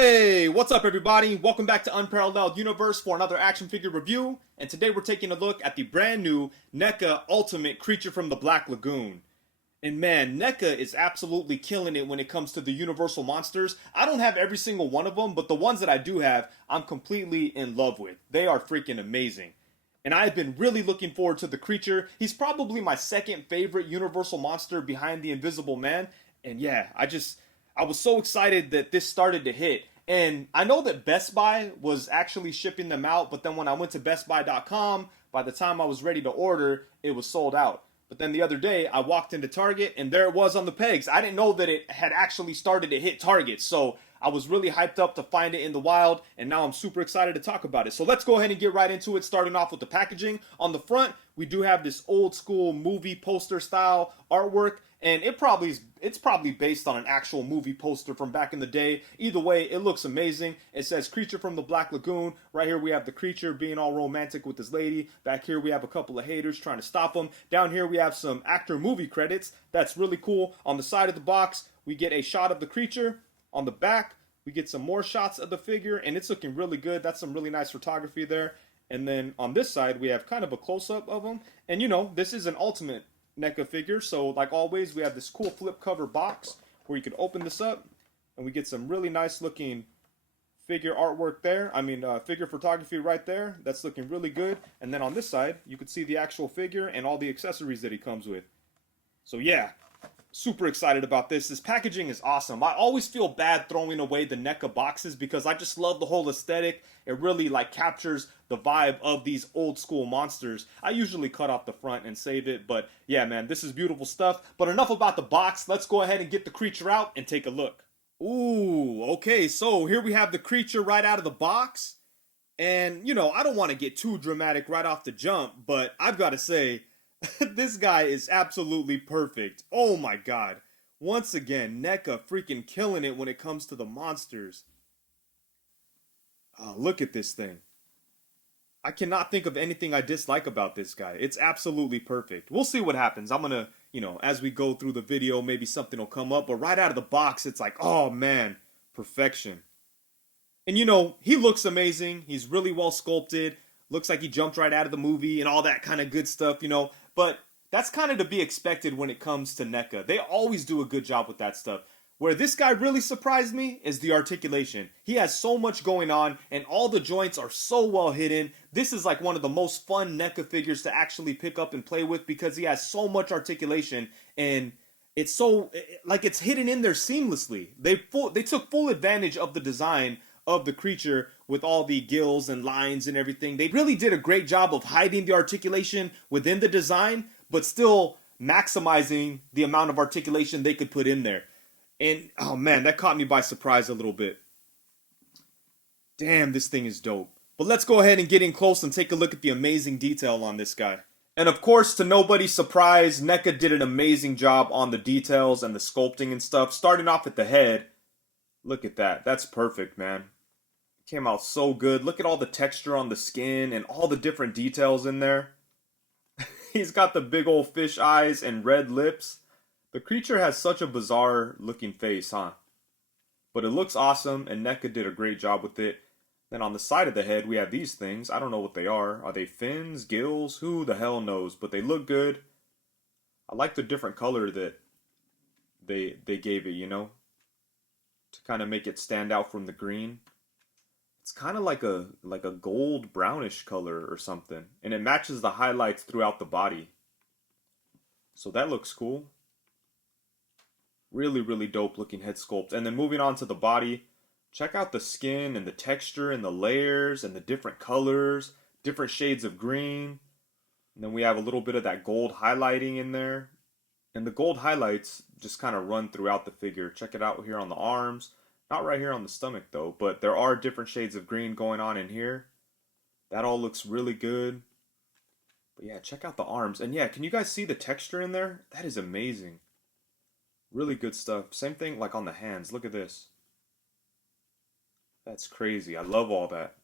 Hey, what's up everybody? Welcome back to Unparalleled Universe for another action figure review. And today we're taking a look at the brand new Neca Ultimate Creature from the Black Lagoon. And man, Neca is absolutely killing it when it comes to the Universal monsters. I don't have every single one of them, but the ones that I do have, I'm completely in love with. They are freaking amazing. And I've been really looking forward to the creature. He's probably my second favorite Universal monster behind the Invisible Man. And yeah, I was so excited that this started to hit. And I know that Best Buy was actually shipping them out, but then when I went to bestbuy.com, by the time I was ready to order, it was sold out. But then the other day, I walked into Target and there it was on the pegs. I didn't know that it had actually started to hit Target. So I was really hyped up to find it in the wild, and now I'm super excited to talk about it. So let's go ahead and get right into it, starting off with the packaging. On the front, we do have this old school movie poster style artwork, and it's probably based on an actual movie poster from back in the day. Either way, it looks amazing. It says Creature from the Black Lagoon. Right here we have the creature being all romantic with his lady. Back here we have a couple of haters trying to stop him. Down here we have some actor movie credits. That's really cool. On the side of the box, we get a shot of the creature. On the back, we get some more shots of the figure, and it's looking really good. That's some really nice photography there. And then on this side, we have kind of a close-up of him. And you know, this is an ultimate Neca figure, so like always, we have this cool flip cover box where you can open this up, and we get some really nice looking figure artwork there. Figure photography right there. That's looking really good. And then on this side, you can see the actual figure and all the accessories that he comes with. So yeah, super excited about this. This packaging is awesome. I always feel bad throwing away the Neca boxes because I just love the whole aesthetic. It really like captures the vibe of these old school monsters. I usually cut off the front and save it, but yeah, man, this is beautiful stuff. But enough about the box. Let's go ahead and get the creature out and take a look. Ooh, okay, so here we have the creature right out of the box. And, you know, I don't want to get too dramatic right off the jump, but I've got to say, this guy is absolutely perfect. Oh my god. Once again, Neca freaking killing it when it comes to the monsters. Oh, look at this thing. I cannot think of anything I dislike about this guy. It's absolutely perfect. We'll see what happens. I'm gonna, as we go through the video, maybe something will come up. But right out of the box, it's like, oh man, perfection. And he looks amazing. He's really well sculpted. Looks like he jumped right out of the movie and all that kind of good stuff. But that's kind of to be expected when it comes to Neca. They always do a good job with that stuff. Where this guy really surprised me is the articulation. He has so much going on and all the joints are so well hidden. This is like one of the most fun Neca figures to actually pick up and play with because he has so much articulation and it's so like it's hidden in there seamlessly. They took full advantage of the design of the creature with all the gills and lines and everything. They really did a great job of hiding the articulation within the design, but still maximizing the amount of articulation they could put in there. And oh man, that caught me by surprise a little bit. Damn, this thing is dope. But let's go ahead and get in close and take a look at the amazing detail on this guy. And of course, to nobody's surprise, Neca did an amazing job on the details and the sculpting and stuff. Starting off at the head, look at that. That's perfect, man. It came out so good. Look at all the texture on the skin and all the different details in there. He's got the big old fish eyes and red lips. The creature has such a bizarre looking face, huh? But it looks awesome, and Neca did a great job with it. Then on the side of the head, we have these things. I don't know what they are. Are they fins, gills? Who the hell knows? But they look good. I like the different color that they gave it, to kind of make it stand out from the green. It's kind of like a gold brownish color or something, and it matches the highlights throughout the body. So that looks cool. Really, really dope looking head sculpt. And then moving on to the body, check out the skin and the texture and the layers and the different colors, different shades of green. And then we have a little bit of that gold highlighting in there. And the gold highlights just kind of run throughout the figure. Check it out here on the arms. Not right here on the stomach though, but there are different shades of green going on in here. That all looks really good. But yeah, check out the arms. And yeah, can you guys see the texture in there? That is amazing. Really good stuff. Same thing like on the hands. Look at this. That's crazy. I love all that.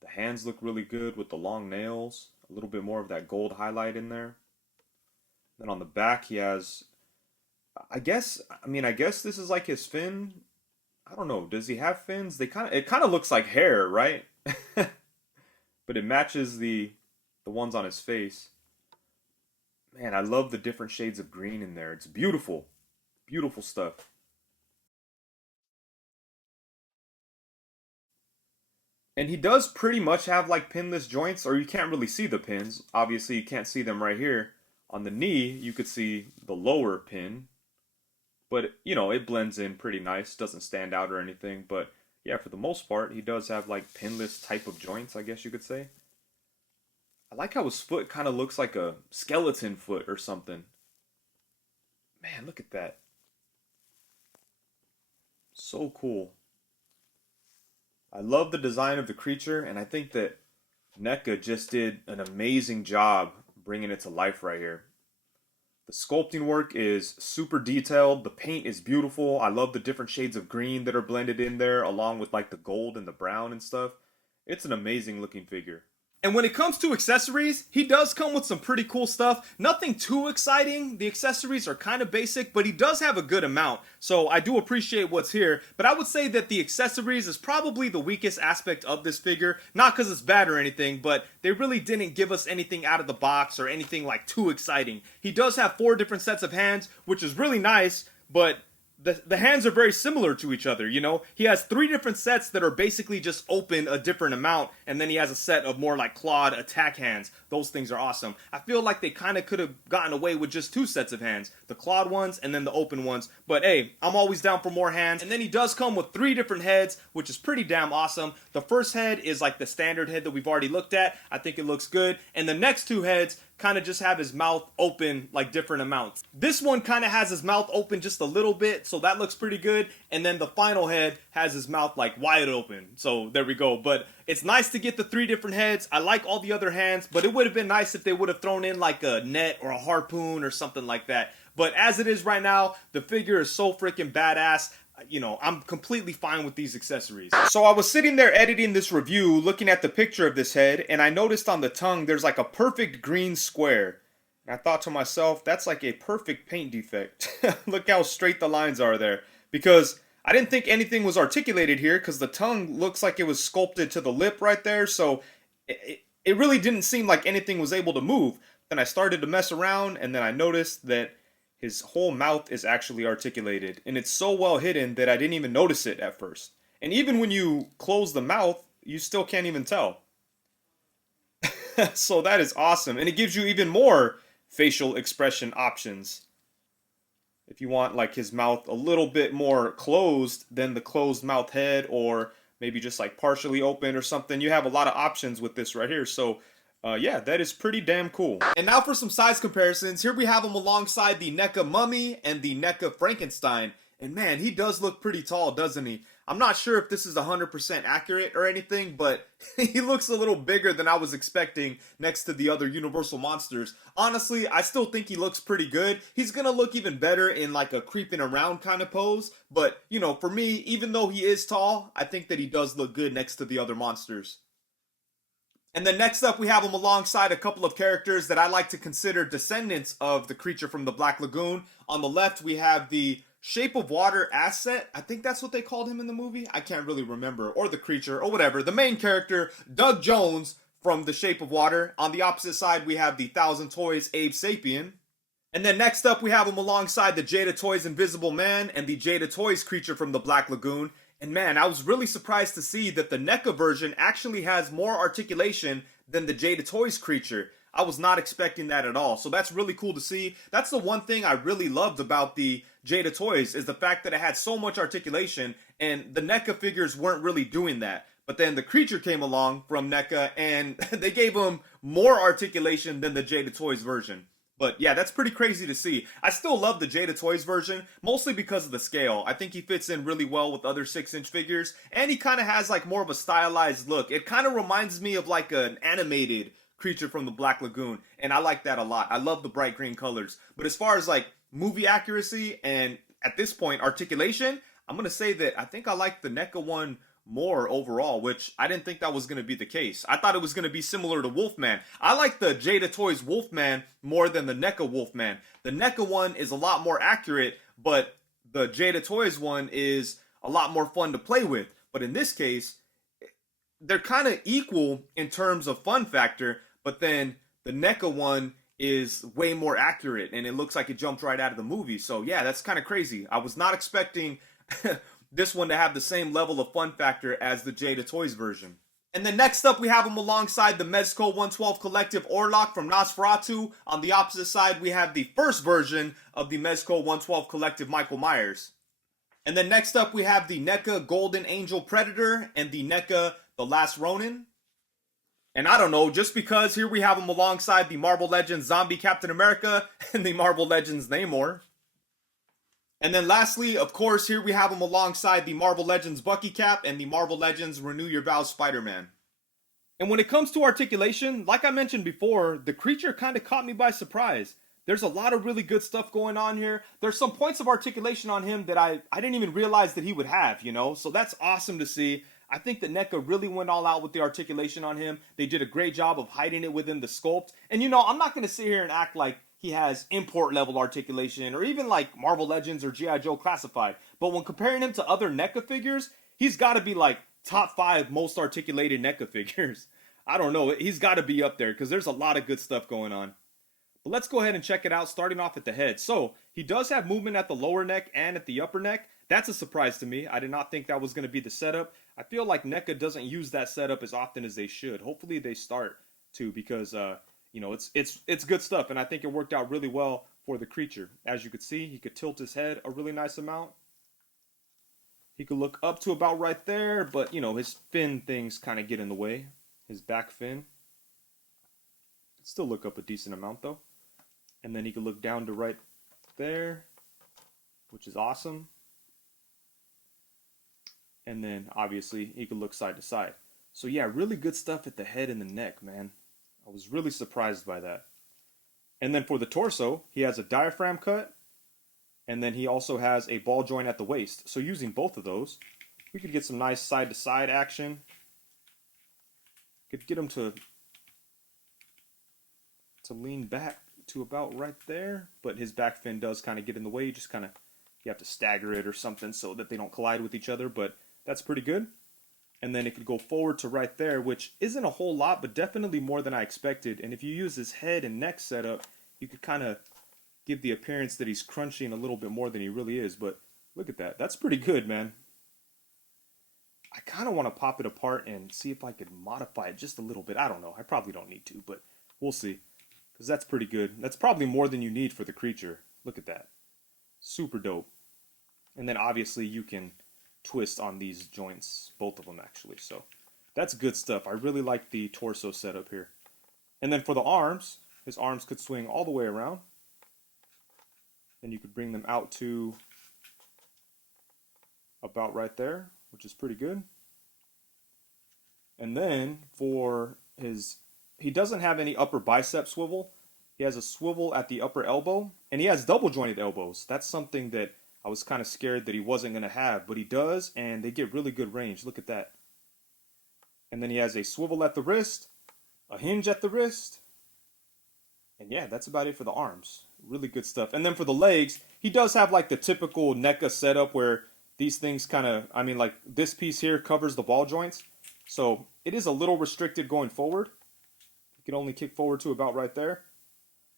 The hands look really good with the long nails. A little bit more of that gold highlight in there. Then on the back he has, I guess this is like his fin I don't know. Does he have fins? It kind of looks like hair, right? But it matches the ones on his face. Man, I love the different shades of green in there. It's beautiful. Beautiful stuff. And he does pretty much have like pinless joints, or you can't really see the pins. Obviously, you can't see them right here. On the knee, you could see the lower pin, but you know, it blends in pretty nice, doesn't stand out or anything. But yeah, for the most part, he does have like pinless type of joints, I guess you could say. I like how his foot kind of looks like a skeleton foot or something. Man, look at that. So cool. I love the design of the creature, and I think that Neca just did an amazing job bringing it to life right here. The sculpting work is super detailed. The paint is beautiful. I love the different shades of green that are blended in there, along with like the gold and the brown and stuff. It's an amazing looking figure. And when it comes to accessories, he does come with some pretty cool stuff. Nothing too exciting. The accessories are kind of basic, but he does have a good amount. So I do appreciate what's here. But I would say that the accessories is probably the weakest aspect of this figure. Not because it's bad or anything, but they really didn't give us anything out of the box or anything like too exciting. He does have 4 different sets of hands, which is really nice, but the hands are very similar to each other, you know? He has 3 different sets that are basically just open a different amount, and then he has a set of more like clawed attack hands. Those things are awesome. I feel like they kind of could have gotten away with just 2 sets of hands, the clawed ones and then the open ones. But hey, I'm always down for more hands. And then he does come with 3 different heads, which is pretty damn awesome. The first head is like the standard head that we've already looked at. I think it looks good. And the next 2 heads kind of just have his mouth open like different amounts. This one kind of has his mouth open just a little bit, so that looks pretty good. And then the final head has his mouth like wide open. So there we go. But it's nice to get the 3 different heads. I like all the other hands, but it would have been nice if they would have thrown in like a net or a harpoon or something like that. But as it is right now, the figure is so freaking badass. You know, I'm completely fine with these accessories. So I was sitting there editing this review, looking at the picture of this head, and I noticed on the tongue there's like a perfect green square. And I thought to myself, that's like a perfect paint defect. Look how straight the lines are there. Because I didn't think anything was articulated here, because the tongue looks like it was sculpted to the lip right there, so it really didn't seem like anything was able to move. Then I started to mess around, and then I noticed that his whole mouth is actually articulated, and it's so well hidden that I didn't even notice it at first. And even when you close the mouth, you still can't even tell. So that is awesome, and it gives you even more facial expression options. If you want like his mouth a little bit more closed than the closed mouth head, or maybe just like partially open or something, you have a lot of options with this right here. So yeah, that is pretty damn cool. And now for some size comparisons. Here we have him alongside the Neca Mummy and the Neca Frankenstein. And man, he does look pretty tall, doesn't he? I'm not sure if this is 100% accurate or anything, but he looks a little bigger than I was expecting next to the other Universal monsters. Honestly, I still think he looks pretty good. He's gonna look even better in like a creeping around kind of pose. But, you know, for me, even though he is tall, I think that he does look good next to the other monsters. And then next up, we have him alongside a couple of characters that I like to consider descendants of the creature from the Black Lagoon. On the left, we have the Shape of Water asset. I think that's what they called him in the movie. I can't really remember. Or the creature, or whatever. The main character, Doug Jones from The Shape of Water. On the opposite side, we have the Thousand Toys Abe Sapien. And then next up, we have him alongside the Jada Toys Invisible Man and the Jada Toys creature from the Black Lagoon. And man, I was really surprised to see that the Neca version actually has more articulation than the Jada Toys creature. I was not expecting that at all. So that's really cool to see. That's the one thing I really loved about the Jada Toys, is the fact that it had so much articulation, and the Neca figures weren't really doing that. But then the creature came along from Neca, and they gave him more articulation than the Jada Toys version. But yeah, that's pretty crazy to see. I still love the Jada Toys version, mostly because of the scale. I think he fits in really well with other 6-inch figures, and he kind of has like more of a stylized look. It kind of reminds me of like an animated creature from the Black Lagoon, and I like that a lot. I love the bright green colors. But as far as like movie accuracy and at this point articulation, I'm gonna say that I think I like the Neca one more overall, which I didn't think that was going to be the case. I thought it was going to be similar to Wolfman. I like the Jada Toys Wolfman more than the Neca Wolfman. The Neca one is a lot more accurate, but the Jada Toys one is a lot more fun to play with. But in this case, they're kind of equal in terms of fun factor, but then the NECA one is way more accurate and it looks like it jumped right out of the movie. So yeah, that's kind of crazy. I was not expecting this one to have the same level of fun factor as the Jada Toys version. And then next up, we have him alongside the Mezco 112 Collective Orlok from Nosferatu. On the opposite side, we have the first version of the Mezco 112 Collective Michael Myers. And then next up, we have the NECA Golden Angel Predator and the NECA The Last Ronin. And I don't know, just because here we have him alongside the Marvel Legends Zombie Captain America and the Marvel Legends Namor. And then lastly, of course, here we have him alongside the Marvel Legends Bucky Cap and the Marvel Legends Renew Your Vows Spider-Man. And when it comes to articulation, like I mentioned before, the creature kind of caught me by surprise. There's a lot of really good stuff going on here. There's some points of articulation on him that I didn't even realize that he would have, you know? So that's awesome to see. I think that NECA really went all out with the articulation on him. They did a great job of hiding it within the sculpt. And you know, I'm not going to sit here and act like he has import level articulation or even like Marvel Legends or G.I. Joe Classified. But when comparing him to other NECA figures, he's got to be like top 5 most articulated NECA figures. I don't know. He's got to be up there because there's a lot of good stuff going on. But let's go ahead and check it out, starting off at the head. So he does have movement at the lower neck and at the upper neck. That's a surprise to me. I did not think that was going to be the setup. I feel like NECA doesn't use that setup as often as they should. Hopefully they start to because you know, it's good stuff, and I think it worked out really well for the creature. As you could see, he could tilt his head a really nice amount. He could look up to about right there, but you know, his fin things kind of get in the way. His back fin. Still look up a decent amount though. And then he could look down to right there, which is awesome. And then obviously he could look side to side. So yeah, really good stuff at the head and the neck, man. I was really surprised by that. And then for the torso, he has a diaphragm cut. And then he also has a ball joint at the waist. So using both of those, we could get some nice side-to-side action. Could get him to lean back to about right there. But his back fin does kind of get in the way. Just kind of, you have to stagger it or something so that they don't collide with each other. But that's pretty good. And then it could go forward to right there, which isn't a whole lot, but definitely more than I expected. And if you use his head and neck setup, you could kind of give the appearance that he's crunching a little bit more than he really is. But look at that. That's pretty good, man. I kind of want to pop it apart and see if I could modify it just a little bit. I don't know. I probably don't need to, but we'll see. Because that's pretty good. That's probably more than you need for the creature. Look at that. Super dope. And then obviously you can twist on these joints, both of them actually. So that's good stuff. I really like the torso setup here. And then for the arms, his arms could swing all the way around. And you could bring them out to about right there, which is pretty good. And then for his, he doesn't have any upper bicep swivel. He has a swivel at the upper elbow, and he has double jointed elbows. That's something that I was kind of scared that he wasn't going to have, but he does, and they get really good range. Look at that. And then he has a swivel at the wrist, a hinge at the wrist, and yeah, that's about it for the arms. Really good stuff. And then for the legs, he does have like the typical NECA setup where these things kind of, I mean, like this piece here covers the ball joints, so it is a little restricted going forward. He can only kick forward to about right there.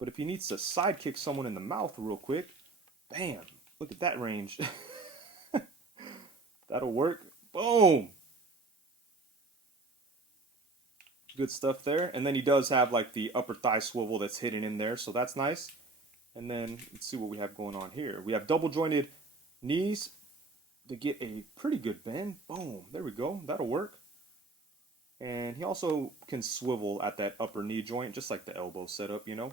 But if he needs to side kick someone in the mouth real quick, bam. Look at that range. That'll work. Boom. Good stuff there. And then he does have like the upper thigh swivel that's hidden in there. So that's nice. And then let's see what we have going on here. We have double jointed knees to get a pretty good bend. Boom. There we go. That'll work. And he also can swivel at that upper knee joint, just like the elbow setup, you know.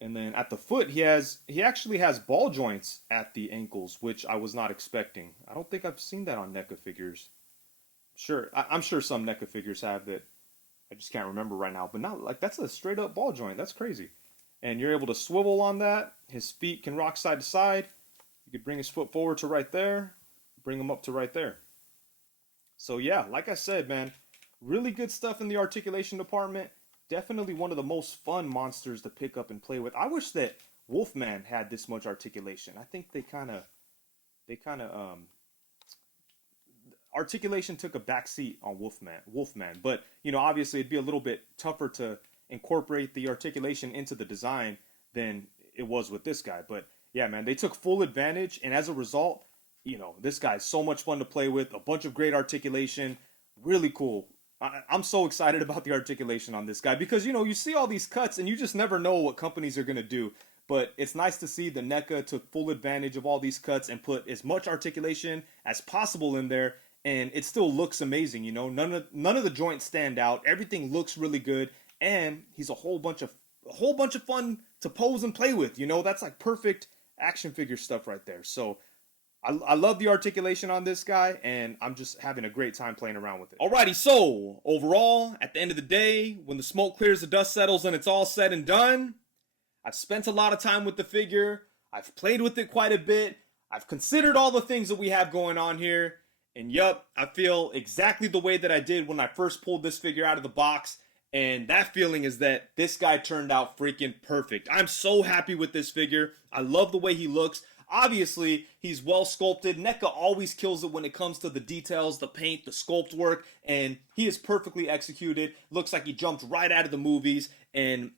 And then at the foot, he actually has ball joints at the ankles, which I was not expecting. I don't think I've seen that on NECA figures. Sure, I'm sure some NECA figures have that. I just can't remember right now. But not like that's a straight up ball joint. That's crazy. And you're able to swivel on that. His feet can rock side to side. You could bring his foot forward to right there. Bring him up to right there. So yeah, like I said, man, really good stuff in the articulation department. Definitely one of the most fun monsters to pick up and play with. I wish that Wolfman had this much articulation. I think they kind of they kind of articulation took a back seat on Wolfman. But you know, obviously it'd be a little bit tougher to incorporate the articulation into the design than it was with this guy. But yeah, man, they took full advantage, and as a result, you know, this guy's so much fun to play with. A bunch of great articulation, really cool. I'm so excited about the articulation on this guy because, you know, you see all these cuts and you just never know what companies are going to do. But it's nice to see the Neca took full advantage of all these cuts and put as much articulation as possible in there, and it still looks amazing. You know, none of the joints stand out. Everything looks really good, and he's a whole bunch of fun to pose and play with. You know, that's like perfect action figure stuff right there. So I love the articulation on this guy, and I'm just having a great time playing around with it. Alrighty, so overall, at the end of the day, when the smoke clears, the dust settles, and it's all said and done, I've spent a lot of time with the figure. I've played with it quite a bit. I've considered all the things that we have going on here, and yup, I feel exactly the way that I did when I first pulled this figure out of the box. And that feeling is that this guy turned out freaking perfect. I'm so happy with this figure. I love the way he looks. Obviously, he's well sculpted. Neca always kills it when it comes to the details, the paint, the sculpt work, and he is perfectly executed. Looks like he jumped right out of the movies, and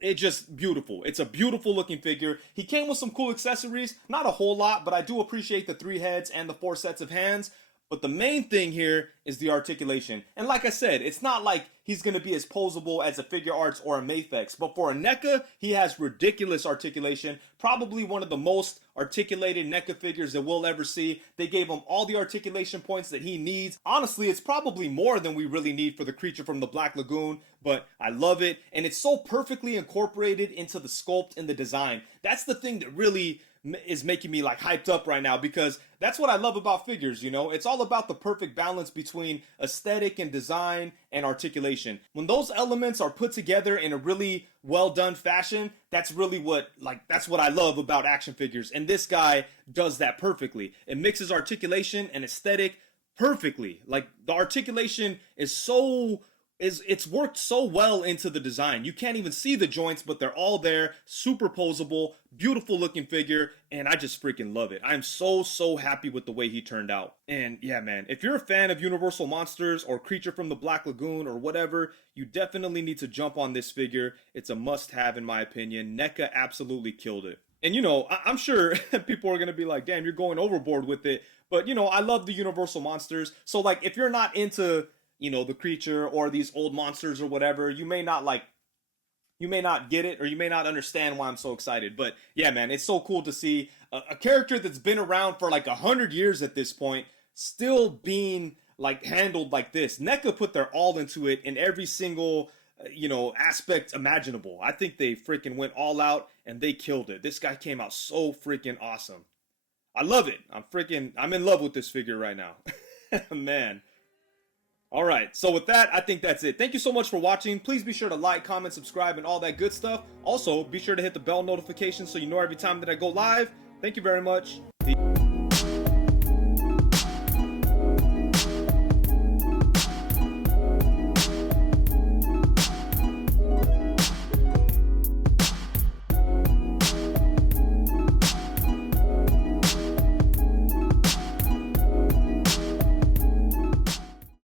it's just beautiful. It's a beautiful looking figure. He came with some cool accessories, not a whole lot, but I do appreciate the 3 heads and the 4 sets of hands. But the main thing here is the articulation. And like I said, it's not like he's going to be as posable as a Figure Arts or a Mafex. But for a Neca, he has ridiculous articulation. Probably one of the most articulated Neca figures that we'll ever see. They gave him all the articulation points that he needs. Honestly, it's probably more than we really need for the creature from the Black Lagoon. But I love it. And it's so perfectly incorporated into the sculpt and the design. That's the thing that really is making me like hyped up right now, because that's what I love about figures. You know, it's all about the perfect balance between aesthetic and design and articulation. When those elements are put together in a really well done fashion, that's really what I love about action figures, and this guy does that perfectly. It mixes articulation and aesthetic perfectly. Like, the articulation is it's worked so well into the design. You can't even see the joints, but they're all there, superposable, beautiful looking figure, and I just freaking love it. I'm so happy with the way he turned out. And yeah, man, if you're a fan of Universal Monsters or Creature from the Black Lagoon or whatever, you definitely need to jump on this figure. It's a must-have in my opinion. Neca absolutely killed it. And you know, I'm sure people are gonna be like, damn, you're going overboard with it. But you know, I love the Universal Monsters. So like, if you're not into, you know, the creature or these old monsters or whatever, you may not get it, or you may not understand why I'm so excited. But yeah, man, it's so cool to see a character that's been around for like 100 years at this point still being like handled like this. Neca put their all into it in every single you know, aspect imaginable. I think they freaking went all out and they killed it. This guy came out so freaking awesome. I love it. I'm in love with this figure right now. Man. All right, so with that, I think that's it. Thank you so much for watching. Please be sure to like, comment, subscribe, and all that good stuff. Also, be sure to hit the bell notification so you know every time that I go live. Thank you very much. Peace.